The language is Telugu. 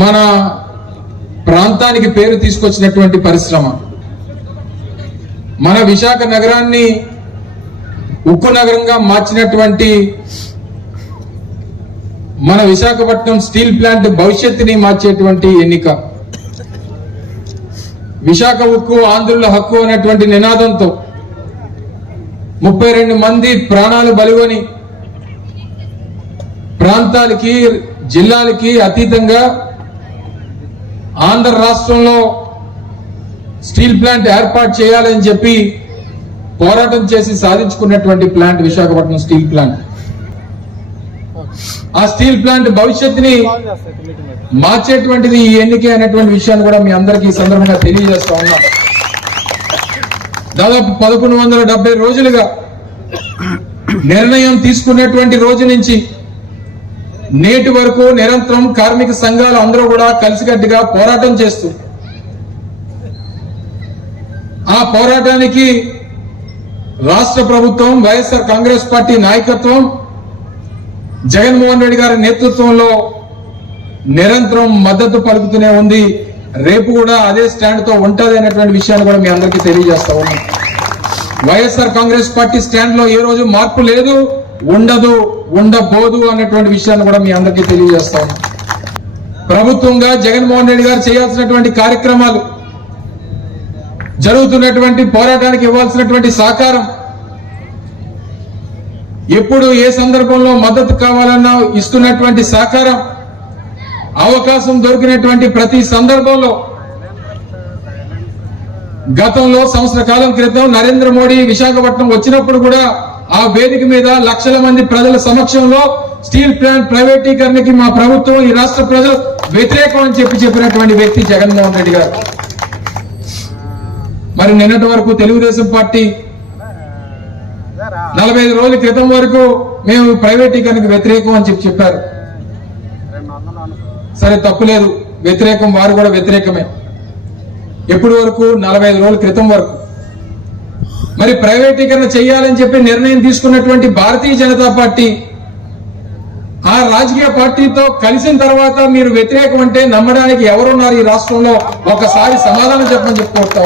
మన ప్రాంతానికి పేరు తీసుకొచ్చినటువంటి పరిశ్రమ. మన విశాఖ నగరాన్ని ఉక్కు నగరంగా మార్చినటువంటి మన విశాఖపట్నం స్టీల్ ప్లాంట్ భవిష్యత్తుని మార్చేటువంటి ఎన్నిక. విశాఖ ఉక్కు ఆంధ్రుల హక్కు అనేటువంటి నినాదంతో ముప్పై రెండు మంది ప్రాణాలు బలిగొని ప్రాంతాలకి జిల్లాలకి అతీతంగా ఆంధ్ర రాష్ట్రంలో స్టీల్ ప్లాంట్ ఏర్పాటు చేయాలని చెప్పి పోరాటం చేసి సాధించుకున్నటువంటి ప్లాంట్ విశాఖపట్నం స్టీల్ ప్లాంట్. ఆ స్టీల్ ప్లాంట్ భవిష్యత్తుని మార్చేటువంటిది ఈ ఎన్నిక అనేటువంటి విషయాన్ని కూడా మీ అందరికీ ఈ సందర్భంగా తెలియజేస్తా ఉన్నాం. దాదాపు పదకొండు వందల డెబ్బై రోజులుగా నిర్ణయం తీసుకున్నటువంటి రోజు నుంచి నేటి వరకు నిరంతరం కార్మిక సంఘాలు అందరూ కూడా కలిసికట్టుగా పోరాటం చేస్తూ ఆ పోరాటానికి రాష్ట్ర ప్రభుత్వం వైఎస్ఆర్ కాంగ్రెస్ పార్టీ నాయకత్వం జగన్మోహన్ రెడ్డి గారి నేతృత్వంలో నిరంతరం మద్దతు పలుకుతూనే ఉంది. రేపు కూడా అదే స్టాండ్తో ఉంటది అనేటువంటి విషయాన్ని కూడా మీ అందరికీ తెలియజేస్తా ఉన్నాం. వైఎస్ఆర్ కాంగ్రెస్ పార్టీ స్టాండ్లో ఏ రోజు మార్పు లేదు ఉండదు ఉండబోదు అనేటువంటి విషయాన్ని కూడా మీ అందరికీ తెలియజేస్తా ఉన్నాం. ప్రభుత్వంగా జగన్మోహన్ రెడ్డి గారు చేయాల్సినటువంటి కార్యక్రమాలు జరుగుతున్నటువంటి పోరాటానికి ఇవ్వాల్సినటువంటి సహకారం ఎప్పుడు ఏ సందర్భంలో మద్దతు కావాలన్నా ఇస్తున్నటువంటి సహకారం అవకాశం దొరికినటువంటి ప్రతి సందర్భంలో గతంలో సంవత్సర కాలం క్రితం నరేంద్ర మోడీ విశాఖపట్నం వచ్చినప్పుడు కూడా ఆ వేదిక మీద లక్షల మంది ప్రజల సమక్షంలో స్టీల్ ప్లాంట్ ప్రైవేటీకరణకి మా ప్రభుత్వం ఈ రాష్ట్ర ప్రజలు వ్యతిరేకం అని చెప్పి చెప్పినటువంటి వ్యక్తి జగన్మోహన్ రెడ్డి గారు. మరి నిన్నటి వరకు తెలుగుదేశం పార్టీ నలభై ఐదు రోజుల క్రితం వరకు మేము ప్రైవేటీకరణకు వ్యతిరేకం అని చెప్పి చెప్పారు. సరే తప్పులేదు వ్యతిరేకం వారు కూడా వ్యతిరేకమే. ఎప్పటి వరకు? నలభై ఐదు రోజుల క్రితం వరకు. మరి ప్రైవేటీకరణ చేయాలని చెప్పి నిర్ణయం తీసుకున్నటువంటి భారతీయ జనతా పార్టీ ఆ రాజకీయ పార్టీతో కలిసిన తర్వాత మీరు వ్యతిరేకం అంటే నమ్మడానికి ఎవరున్నారు ఈ రాష్ట్రంలో? ఒకసారి సమాధానం చెప్పని చెప్పుకోవచ్చు